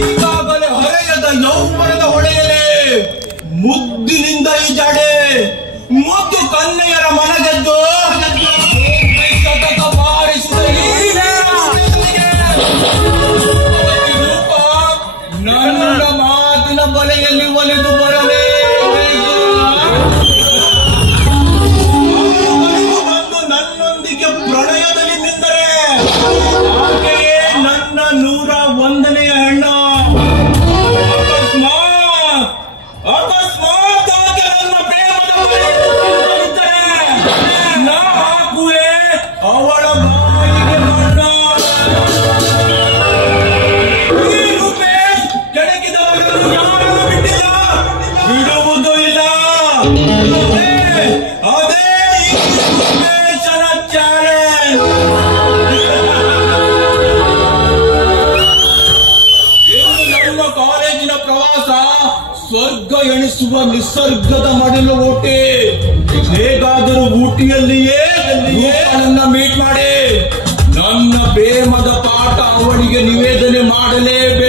ಈಗಾಗಲೇ ಹೊರೆಯದ ಯೌವನದ ಹೊಳೆಯಲೇ ಮುದ್ದಿನಿಂದ ಈ ಜಾಡೆ ಮುದ್ದು ಕನ್ನೆಯರ ಮನಗೆದ್ದು ಸತತ ಬಾರಿಸಿದ ನನ್ನ ಮಾತಿನ ಬಲೆಯಲ್ಲಿ ಒಲಿದು ಬರಲೇಬೇಕು. ಬಂದು ನನ್ನೊಂದಿಗೆ ಪ್ರಣಯದಲ್ಲಿ ನಿಂದರೆ ಆಕೆಯೇ ನನ್ನ 101ನೇ ಹೆಣ್ಣು. ಅಕಸ್ಮಾತ್ ಆಕೆ ನನ್ನ ಪ್ರೇಮದ ಬಲೆಯಲ್ಲಿ ನಾ ಹಾಕುವೆ ಅವಳ ಬಾಯಿಗೆ ಮಣ್ಣ. ಬಿಡುವುದೂ ಇಲ್ಲ. ಅದೇ ಚಾಲೆಂಜ್. ನಮ್ಮ ಕಾಲೇಜಿನ ಪ್ರವಾಸ ಸ್ವರ್ಗ ಎಣಿಸುವ ನಿಸರ್ಗದ ಮಡಿಲು ಊಟಿ. ಹೇಗಾದರೂ ಊಟಿಯಲ್ಲಿಯೇ ನನ್ನ ಮೀಟ್ ಮಾಡಿ ನನ್ನ ಪ್ರೇಮದ ಪಾಠ ಅವಳಿಗೆ ನಿವೇದನೆ ಮಾಡಲೇಬೇಕು.